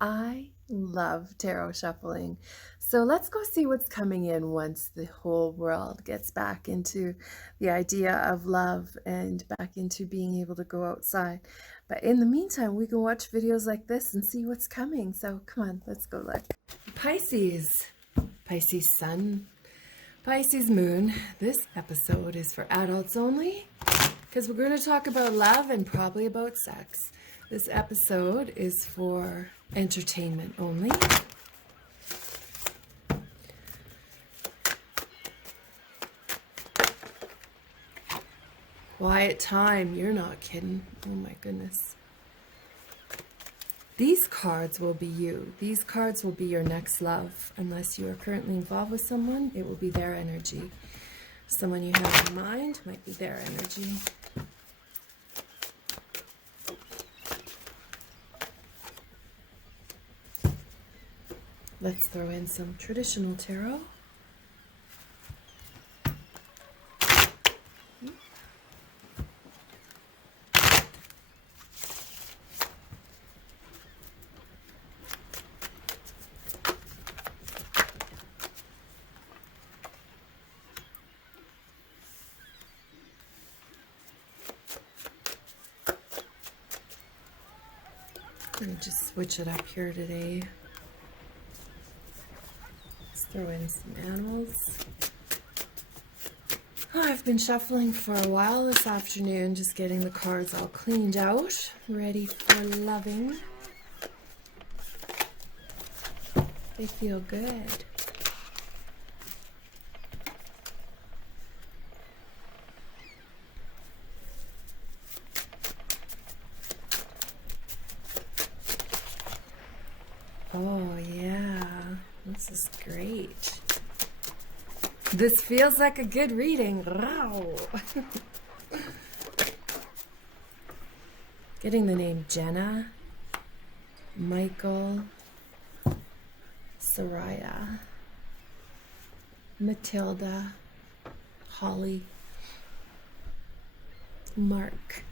I love tarot shuffling. So let's go see what's coming in once the whole world gets back into the idea of love and back into being able to go outside. But in the meantime, we can watch videos like this and see what's coming. So come on, let's go look. Pisces, Pisces Sun, Pisces Moon. This episode is for adults only because we're going to talk about love and probably about sex. This episode is for entertainment only. Quiet time, you're not kidding. Oh my goodness. These cards will be you. These cards will be your next love. Unless you are currently involved with someone, it will be their energy. Someone you have in mind might be their energy. Let's throw in some traditional tarot. I'm going to just switch it up here today. Let's throw in some animals. Oh, I've been shuffling for a while this afternoon, just getting the cards all cleaned out, ready for loving. They feel good. Oh yeah, this is great. This feels like a good reading. Wow. Getting the name Jenna, Michael, Soraya, Matilda, Holly, Mark.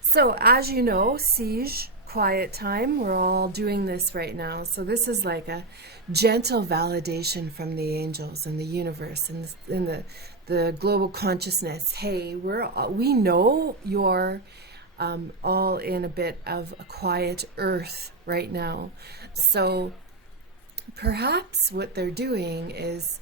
So as you know, Siege, quiet time, we're all doing this right now. So this is like a gentle validation from the angels and the universe and in the global consciousness. Hey, we know you're all in a bit of a quiet earth right now. So perhaps what they're doing is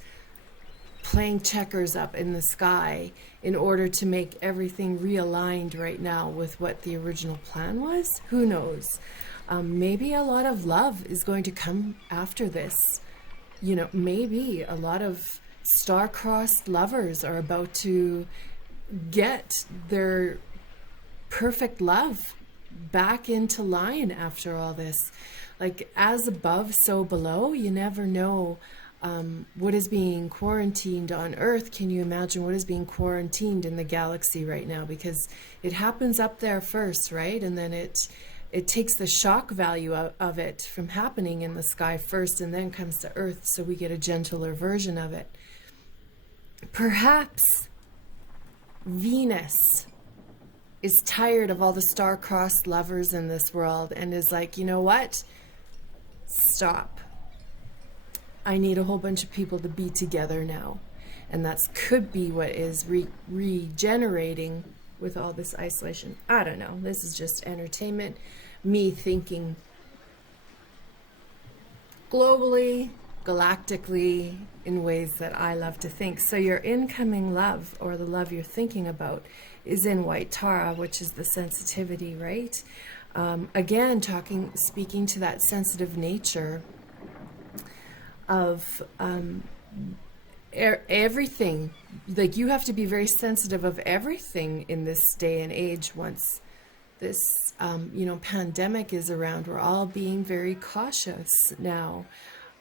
playing checkers up in the sky in order to make everything realigned right now with what the original plan was. Who knows? Maybe a lot of love is going to come after this. You know, maybe a lot of star-crossed lovers are about to get their perfect love back into line after all this. Like, as above, so below. You never know what is being quarantined on Earth. Can you imagine what is being quarantined in the galaxy right now? Because it happens up there first, right? And then it takes the shock value of it from happening in the sky first and then comes to Earth, so we get a gentler version of it. Perhaps Venus is tired of all the star-crossed lovers in this world and is like, you know what? Stop. I need a whole bunch of people to be together now. And that could be what is regenerating with all this isolation. I don't know. This is just entertainment. Me thinking globally, galactically, in ways that I love to think. So your incoming love, or the love you're thinking about, is in White Tara, which is the sensitivity, right? Again, speaking to that sensitive nature of everything. Like, you have to be very sensitive of everything in this day and age. Once this pandemic is around, we're all being very cautious now,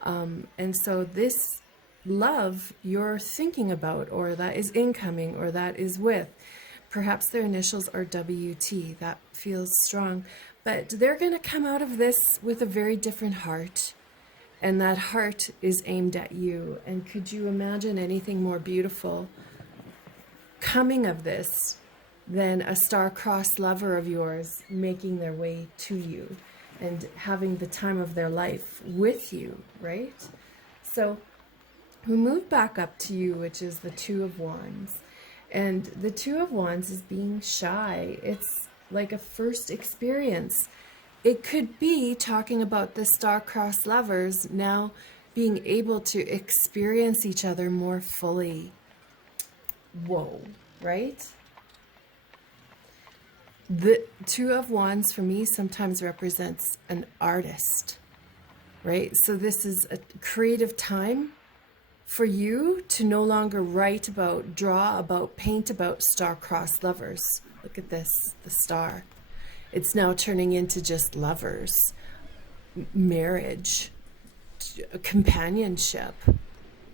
and so this love you're thinking about, or that is incoming, or that is with, perhaps their initials are WT. That feels strong, but they're going to come out of this with a very different heart. And that heart is aimed at you. And could you imagine anything more beautiful coming of this than a star-crossed lover of yours making their way to you and having the time of their life with you, right? So we move back up to you, which is the Two of Wands. And the Two of Wands is being shy. It's like a first experience. It could be talking about the star-crossed lovers now being able to experience each other more fully. Whoa, right? The Two of Wands for me sometimes represents an artist, right? So this is a creative time for you to no longer write about, draw about, paint about star-crossed lovers. Look at this, the star. It's now turning into just lovers, marriage, companionship,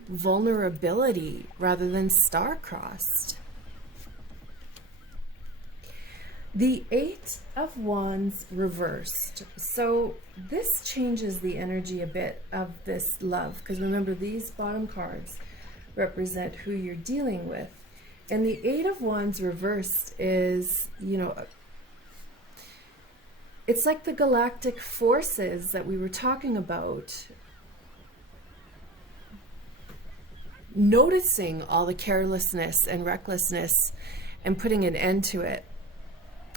vulnerability rather than star-crossed. The Eight of Wands reversed. So this changes the energy a bit of this love, because remember, these bottom cards represent who you're dealing with. And the Eight of Wands reversed is, you know, it's like the galactic forces that we were talking about, noticing all the carelessness and recklessness and putting an end to it.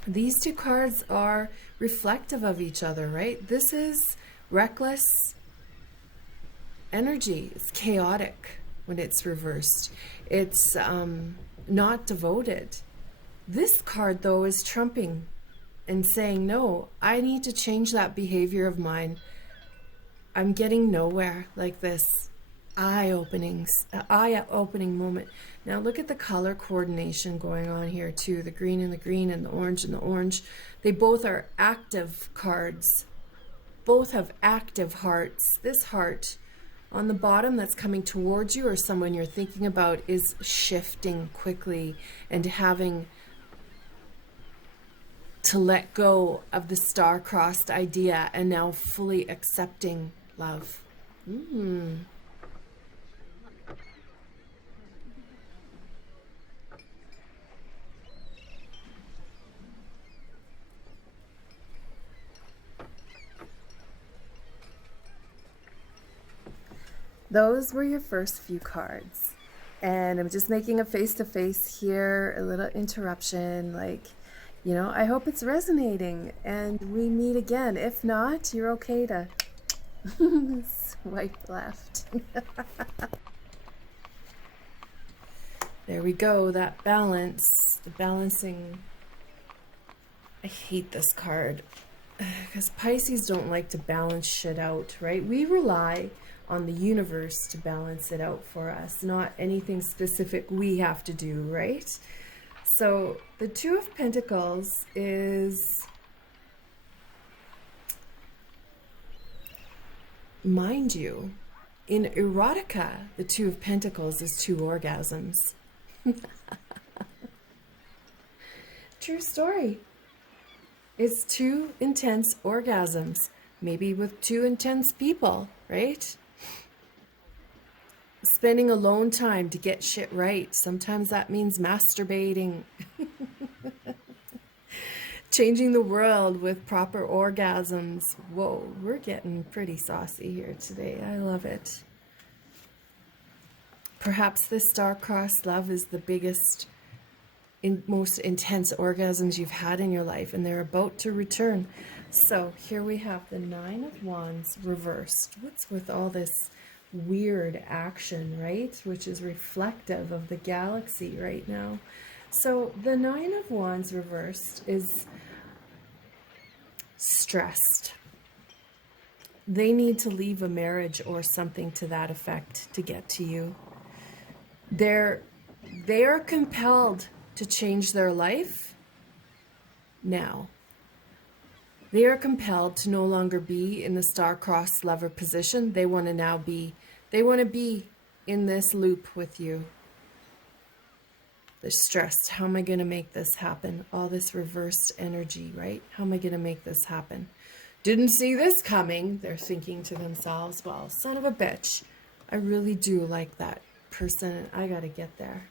These two cards are reflective of each other, right? This is reckless energy. It's chaotic when it's reversed. It's not devoted. This card, though, is trumping and saying, no, I need to change that behavior of mine. I'm getting nowhere like this. Eye-opening moment. Now look at the color coordination going on here too. The green and the orange and the orange. They both are active cards. Both have active hearts. This heart on the bottom that's coming towards you or someone you're thinking about is shifting quickly and having to let go of the star-crossed idea and now fully accepting love. Those were your first few cards. And I'm just making a face-to-face here, a little interruption, like, you know, I hope it's resonating and we meet again. If not, you're okay to swipe left. There we go, that balance, the balancing. I hate this card because Pisces don't like to balance shit out, right? We rely on the universe to balance it out for us, not anything specific we have to do, right? So the Two of Pentacles is, mind you, in erotica, the Two of Pentacles is 2 orgasms. True story. It's 2 intense orgasms, maybe with 2 intense people, right? Spending alone time to get shit right. Sometimes that means masturbating. Changing the world with proper orgasms. Whoa, we're getting pretty saucy here today. I love it. Perhaps this star-crossed love is the biggest, most intense orgasms you've had in your life, and they're about to return. So here we have the Nine of Wands reversed. What's with all this weird action, right? Which is reflective of the galaxy right now. So the Nine of Wands reversed is stressed. They need to leave a marriage or something to that effect to get to you. They are compelled to change their life now. They are compelled to no longer be in the star-crossed lover position. They want to now be, they want to be in this loop with you. They're stressed. How am I going to make this happen? All this reversed energy, right? How am I going to make this happen? Didn't see this coming. They're thinking to themselves, well, son of a bitch, I really do like that person. I got to get there.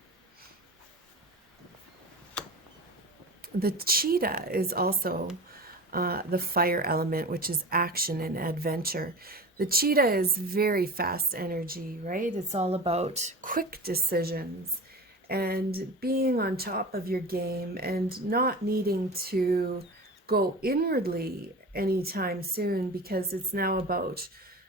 The cheetah is also the fire element, which is action and adventure. The cheetah is very fast energy, right? It's all about quick decisions and being on top of your game and not needing to go inwardly anytime soon, because it's now about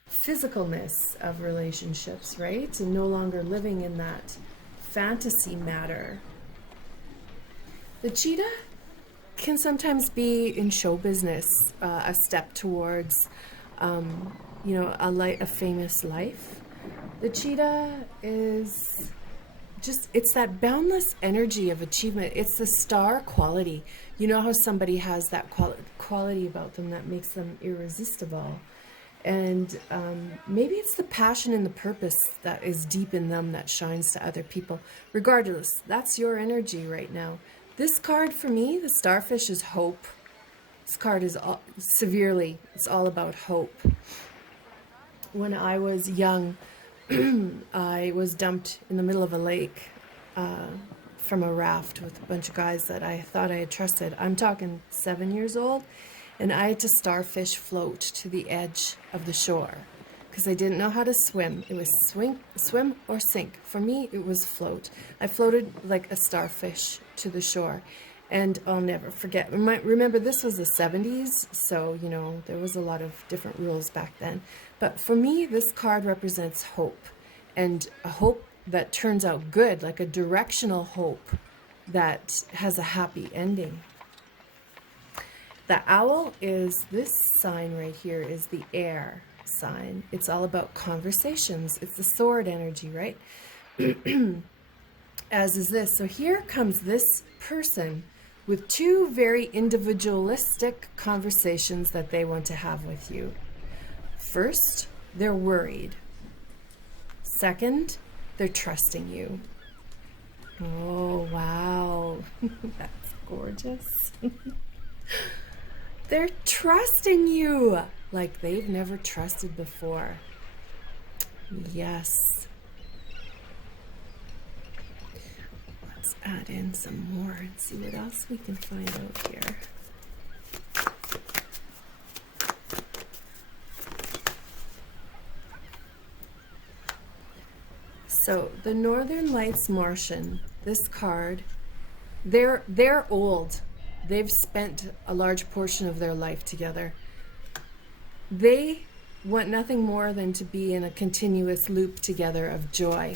physicalness of relationships, right? And no longer living in that fantasy matter. The cheetah can sometimes be in show business, a step towards, a famous life. The cheetah is just, it's that boundless energy of achievement. It's the star quality. You know how somebody has that quality about them that makes them irresistible. And maybe it's the passion and the purpose that is deep in them that shines to other people. Regardless, that's your energy right now. This card for me, the starfish, is hope. This card is it's all about hope. When I was young, I was dumped in the middle of a lake from a raft with a bunch of guys that I thought I had trusted. I'm talking 7 years old, and I had to starfish float to the edge of the shore because I didn't know how to swim. It was swim or sink. For me, it was float. I floated like a starfish to the shore, and I'll never forget. Remember, this was the 70s, so, there was a lot of different rules back then. But for me, this card represents hope, and a hope that turns out good, like a directional hope that has a happy ending. The owl is, this sign right here is the air sign. It's all about conversations. It's the sword energy, right? As is this. So here comes this person with two very individualistic conversations that they want to have with you. First, they're worried. Second, they're trusting you. Oh, wow. That's gorgeous. They're trusting you like they've never trusted before. Yes. Let's add in some more and see what else we can find out here. So the Northern Lights Martian, this card, they're old. They've spent a large portion of their life together. They want nothing more than to be in a continuous loop together of joy.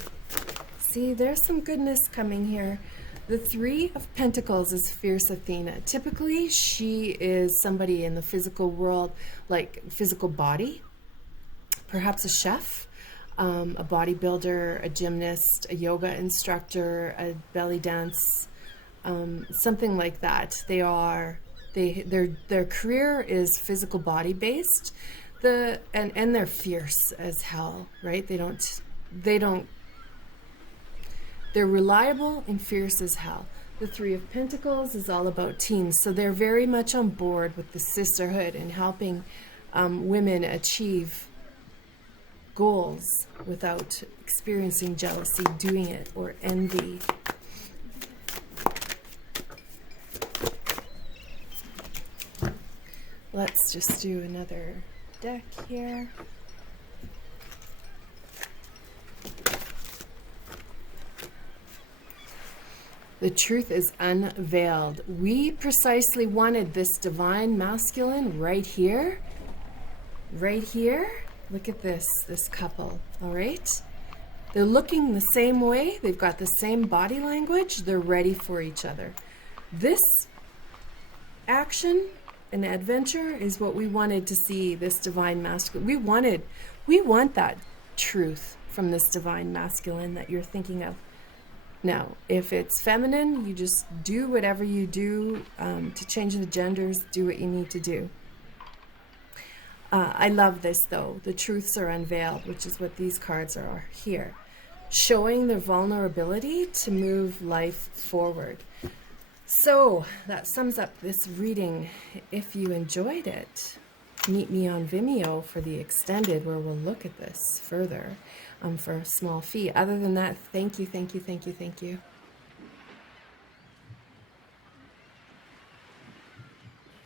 See, there's some goodness coming here. The Three of Pentacles is fierce Athena. Typically, she is somebody in the physical world, like physical body, perhaps a chef, a bodybuilder, a gymnast, a yoga instructor, a belly dance, something like that. Their career is physical body based. And they're fierce as hell, right? They're reliable and fierce as hell. The Three of Pentacles is all about teams, so they're very much on board with the sisterhood and helping women achieve goals without experiencing jealousy, doing it, or envy. Let's just do another deck here. The truth is unveiled. We precisely wanted this divine masculine right here. Right here. Look at this couple, all right? They're looking the same way. They've got the same body language. They're ready for each other. This action and adventure is what we wanted to see, this divine masculine. We want that truth from this divine masculine that you're thinking of. Now, if it's feminine, you just do whatever you do to change the genders, do what you need to do. I love this, though. The truths are unveiled, which is what these cards are here. Showing their vulnerability to move life forward. So, that sums up this reading. If you enjoyed it, meet me on Vimeo for the extended, where we'll look at this further for a small fee. Other than that, thank you, thank you, thank you, thank you.